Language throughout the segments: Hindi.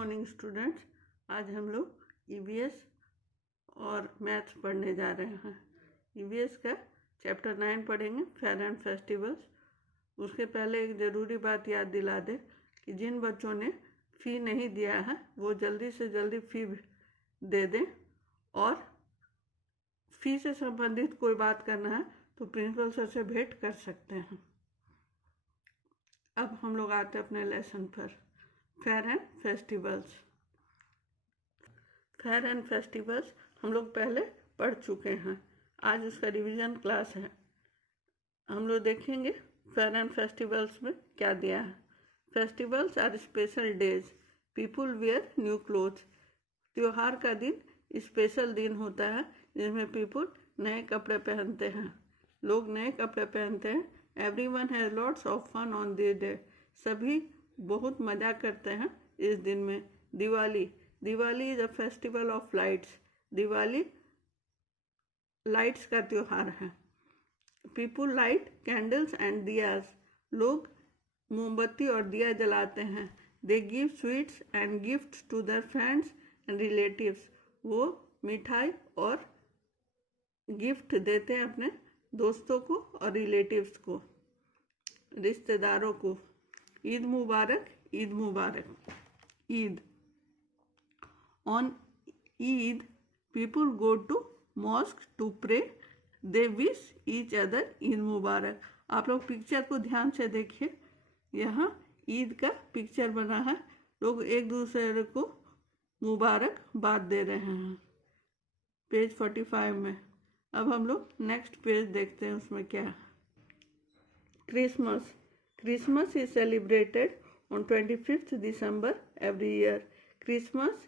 Morning students. आज हम लोग ईवीएस और मैथ्स पढ़ने जा रहे हैं। ईवीएस का चैप्टर 9 पढ़ेंगे, फेयर एंड फेस्टिवल्स। उसके पहले एक ज़रूरी बात याद दिला दे कि जिन बच्चों ने फ़ी नहीं दिया है वो जल्दी से जल्दी फ़ी दे दें, और फ़ी से संबंधित कोई बात करना है तो प्रिंसिपल सर से भेंट कर सकते हैं। अब हम लोग आते हैं अपने लेसन पर। Fair and festivals. Fair and festivals हम लोग पहले पढ़ चुके हैं, आज उसका रिवीजन क्लास है। हम लोग देखेंगे फेयर एंड फेस्टिवल्स में क्या दिया है। Festivals are special days, people wear new clothes. त्योहार का दिन स्पेशल दिन होता है जिसमें पीपुल नए कपड़े पहनते हैं, लोग नए कपड़े पहनते हैं। Everyone has lots of fun on this day, सभी बहुत मज़ा करते हैं इस दिन में। Diwali, Diwali is a festival of lights, Diwali lights का त्यौहार है। People light candles and diyas, लोग मोमबत्ती और दिया जलाते हैं। They give sweets and gifts to their friends and relatives, वो मिठाई और गिफ्ट देते हैं अपने दोस्तों को और रिलेटिव्स को, रिश्तेदारों को। ईद मुबारक, ईद मुबारक, Eid. On Eid people go to mosque to pray, they wish each other Eid Mubarak. आप लोग पिक्चर को ध्यान से देखिए, यहाँ ईद का पिक्चर बना है, लोग एक दूसरे को मुबारक बात दे रहे हैं। पेज 45 में। अब हम लोग नेक्स्ट पेज देखते हैं, उसमें क्या है। Christmas, Christmas is celebrated on 25 December every year. Christmas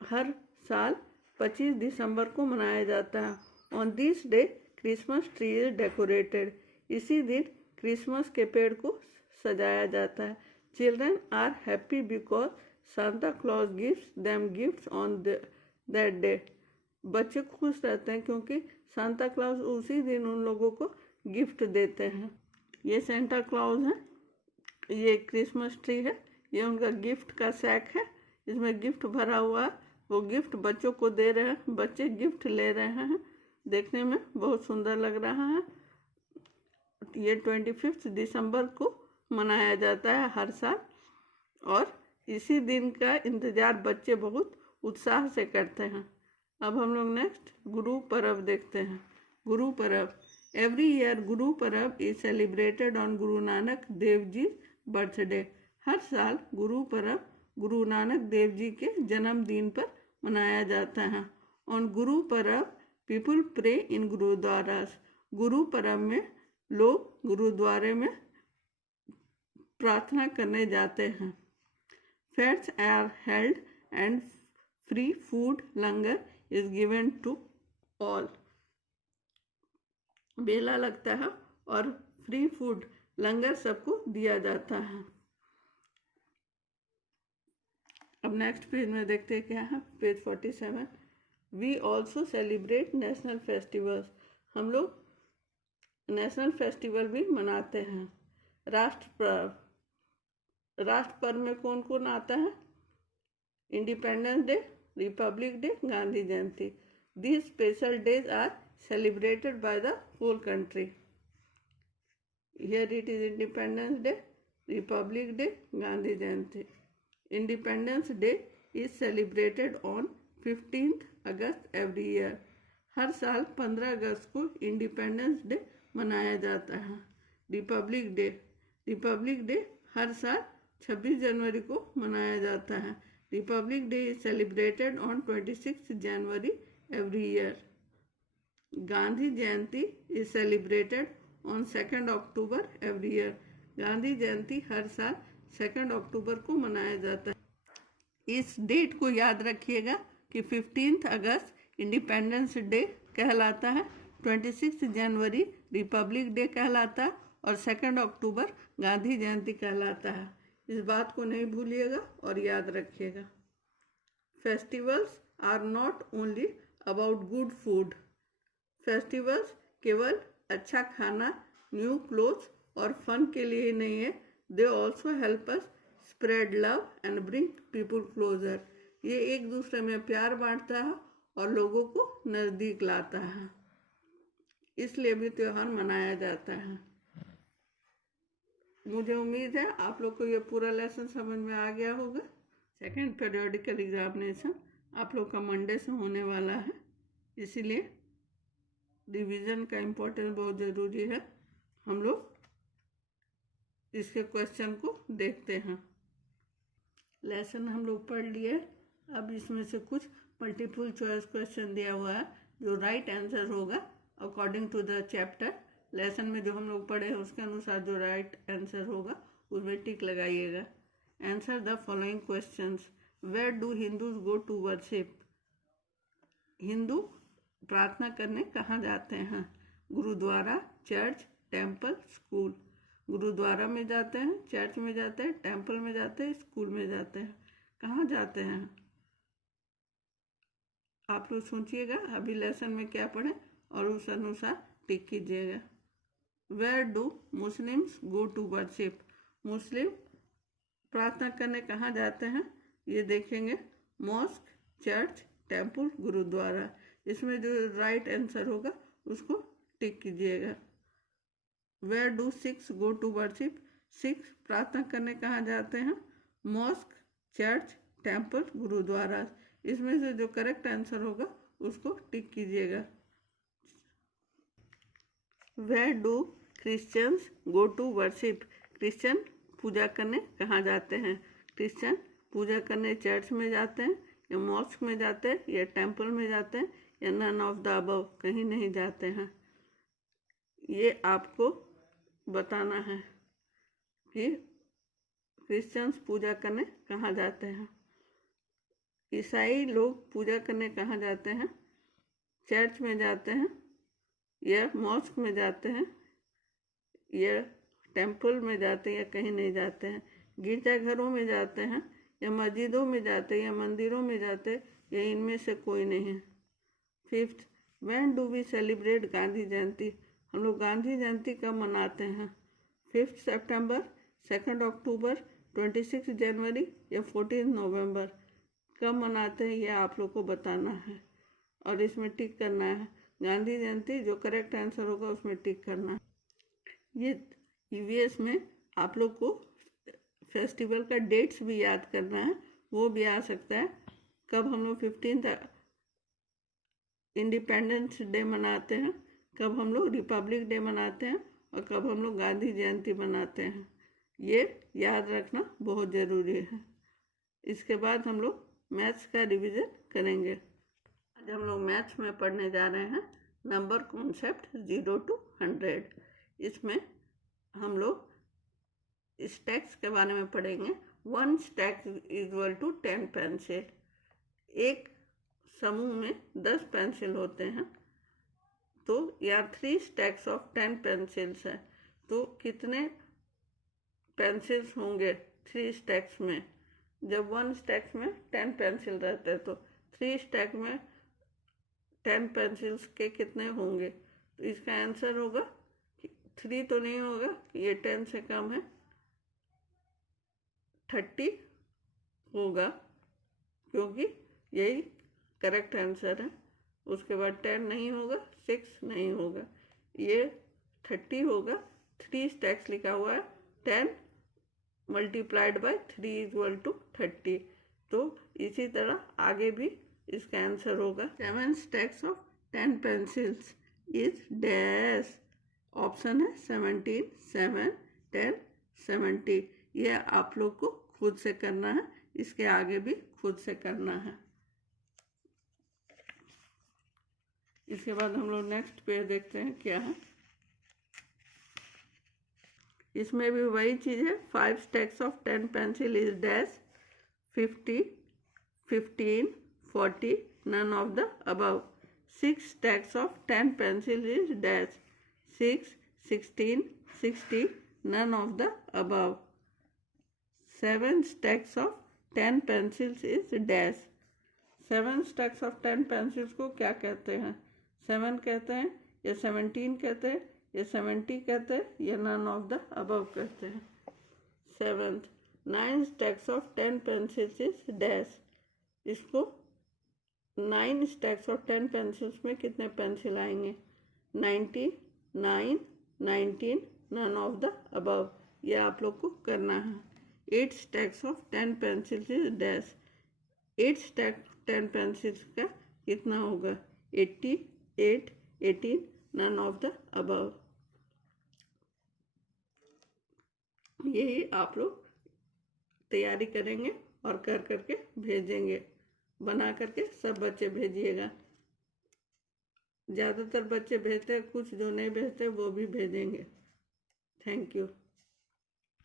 हर साल 25 दिसंबर को मनाया जाता है। On this day Christmas tree is decorated, इसी दिन क्रिसमस के पेड़ को सजाया जाता है। Children are happy because Santa Claus gives them gifts on that day, बच्चे खुश रहते हैं क्योंकि सांता क्लॉज उसी दिन उन लोगों को गिफ्ट देते हैं। ये सेंटा क्लॉज है, ये क्रिसमस ट्री है, ये उनका गिफ्ट का सैक है, इसमें गिफ्ट भरा हुआ है, वो गिफ्ट बच्चों को दे रहे हैं, बच्चे गिफ्ट ले रहे हैं। देखने में बहुत सुंदर लग रहा है। ये 25 दिसंबर को मनाया जाता है हर साल, और इसी दिन का इंतज़ार बच्चे बहुत उत्साह से करते हैं। अब हम लोग नेक्स्ट गुरु पर्व देखते हैं। Guru Parv, every year Guru Parv is celebrated on Guru Nanak Dev ji birthday. हर साल गुरु पर्व गुरु नानक देव जी के जन्मदिन पर मनाया जाता है। On Guru Parv people pray इन गुरुद्वारास, गुरु पर्व में लोग गुरुद्वारे में प्रार्थना करने जाते हैं। Fairs are held and free food langar is given to all, मेला लगता है और फ्री फूड लंगर सबको दिया जाता है। अब नेक्स्ट पेज में देखते हैं क्या है, page 47। We also celebrate national festivals, हम लोग नेशनल फेस्टिवल भी मनाते हैं। राष्ट्र पर्व, राष्ट्र पर्व में कौन कौन आता है? Independence day, Republic day, Gandhi Jayanti. These special days are celebrated by the whole country. Here it is Independence Day, Republic Day, Gandhi Jayanti. Independence Day is celebrated on 15th August every year. हर साल 15 अगस्त को इंडिपेंडेंस डे मनाया जाता है। रिपब्लिक डे, रिपब्लिक डे हर साल 26 जनवरी को मनाया जाता है। Republic day is celebrated on 26 January every year. Gandhi Jayanti is celebrated on 2nd October every year. Gandhi Jayanti हर साल 2 अक्टूबर को मनाया जाता है। इस डेट को याद रखिएगा कि 15 अगस्त इंडिपेंडेंस डे कहलाता है, 26 जनवरी रिपब्लिक डे कहलाता है, और 2 अक्टूबर गांधी जयंती कहलाता है। इस बात को नहीं भूलिएगा और याद रखिएगा। Festivals are not only about good food, festivals केवल अच्छा खाना, न्यू क्लोथ्स और फन के लिए ही नहीं है। They also help us spread love and bring people closer. ये एक दूसरे में प्यार बांटता है और लोगों को नज़दीक लाता है, इसलिए भी त्यौहार मनाया जाता है। मुझे उम्मीद है आप लोग को ये पूरा लेसन समझ में आ गया होगा। सेकेंड पीरियोडिकल एग्जामिनेशन आप लोग का मंडे से होने वाला है, इसीलिए रिवीजन का इम्पोर्टेंस बहुत ज़रूरी है। हम लोग इसके क्वेश्चन को देखते हैं। लेसन हम लोग पढ़ लिए, अब इसमें से कुछ मल्टीपल चॉइस क्वेश्चन दिया हुआ है जो राइट आंसर होगा according to the chapter. Lesson में जो हम लोग पढ़े हैं उसके अनुसार जो राइट आंसर होगा उसमें टिक लगाइएगा। Answer the following questions. Where do Hindus go to worship? Hindu प्रार्थना करने कहाँ जाते हैं? Gurdwara, church, temple, school. Gurdwara में जाते हैं, चर्च में जाते हैं, टेम्पल में जाते हैं, स्कूल में जाते हैं। कहाँ जाते हैं? आप लोग सोचिएगा अभी लेसन में क्या पढ़े और उस अनुसार टिक कीजिएगा। Where do Muslims go to worship? Muslim प्रार्थना करने कहाँ जाते हैं? ये देखेंगे, मॉस्क, चर्च, टेम्पल, गुरुद्वारा। इसमें जो राइट आंसर होगा उसको टिक कीजिएगा। Where do Sikhs go to worship? Sikhs प्रार्थना करने कहाँ जाते हैं? Mosque, church, temple, gurdwara. इसमें से जो करेक्ट आंसर होगा उसको टिक कीजिएगा। Where do Christians go to worship? Christian पूजा करने कहाँ जाते हैं? क्रिश्चियन पूजा करने चर्च में जाते हैं या मॉस्क में जाते हैं या टेम्पल में जाते हैं या नन ऑफ द अबव, कहीं नहीं जाते हैं। ये आपको बताना है कि क्रिश्चियंस पूजा करने कहाँ जाते हैं। ईसाई लोग पूजा करने कहाँ जाते हैं? चर्च में जाते हैं या मॉस्क में जाते हैं या टेम्पल में जाते हैं या कहीं नहीं जाते हैं। गिरजाघरों में जाते हैं या मस्जिदों में जाते हैं या मंदिरों में जाते हैं या इनमें से कोई नहीं है। Fifth, when do we celebrate Gandhi Jayanti? हम लोग गांधी जयंती कब मनाते हैं? 5 सितंबर, 2 अक्टूबर, 26 जनवरी या 14 नवंबर। कब मनाते हैं ये आप लोग को बताना है और इसमें टिक करना है। गांधी जयंती जो करेक्ट आंसर होगा उसमें टिक करना है। ये ईवीएस में आप लोग को फेस्टिवल का डेट्स भी याद करना है, वो भी आ सकता है। कब हम लोग 15 इंडिपेंडेंस डे मनाते हैं, कब हम लोग रिपब्लिक डे मनाते हैं और कब हम लोग गांधी जयंती मनाते हैं, ये याद रखना बहुत ज़रूरी है। इसके बाद हम लोग मैथ्स का रिवीजन करेंगे। आज हम लोग मैथ्स में पढ़ने जा रहे हैं नंबर कॉन्सेप्ट 0 to 100। इसमें हम लोग स्टैक्स के बारे में पढ़ेंगे। 1 स्टैक इक्वल टू 10 पेंसिल। एक समूह में 10 पेंसिल होते हैं, तो यहाँ 3 स्टैक्स ऑफ 10 पेंसिल्स है, तो कितने पेंसिल्स होंगे 3 स्टैक्स में? जब 1 स्टैक्स में 10 पेंसिल रहते हैं तो 3 स्टैक में 10 पेंसिल्स के कितने होंगे? तो इसका आंसर होगा 3 तो नहीं होगा, ये 10 से कम है, 30 होगा क्योंकि यही करेक्ट आंसर है। उसके बाद 10 नहीं होगा, 6 नहीं होगा, ये 30 होगा। 3 स्टैक्स लिखा हुआ है, 10 मल्टीप्लाइड बाय 3 इक्वल टू 30। तो इसी तरह आगे भी इसका आंसर होगा 7 stacks of 10 pencils is dash. Option है 17, 7, 10, 70। यह आप लोग को खुद से करना है, इसके आगे भी खुद से करना है। इसके बाद हम लोग नेक्स्ट पेज देखते हैं क्या है। इसमें भी वही चीज़ है। 5 stacks of 10 pencil is dash, 50, 15, 40, none of the above. 6 stacks of 10 pencils is dash, 6, 16, 60, none of the above. 7 stacks of 10 pencils is dash. 7 stacks of 10 pencils को क्या कहते हैं? 7 कहते हैं या 17 कहते हैं या 70 कहते हैं या none of the above कहते हैं? 7th, 9 stacks of 10 pencils is dash। इसको 9 stacks of 10 pencils में कितने पेंसिल आएंगे? 90, 9, 19, none of the above। ये आप लोग को करना है। 8 stacks of 10 pencils is dash। 8 stack 10 pencils का कितना होगा? 80, 8, 18, none of the above। यही आप लोग तैयारी करेंगे और कर करके भेजेंगे। बना करके सब बच्चे भेजिएगा। ज़्यादातर बच्चे भेजते हैं, कुछ जो नहीं भेजते वो भी भेजेंगे। Thank you.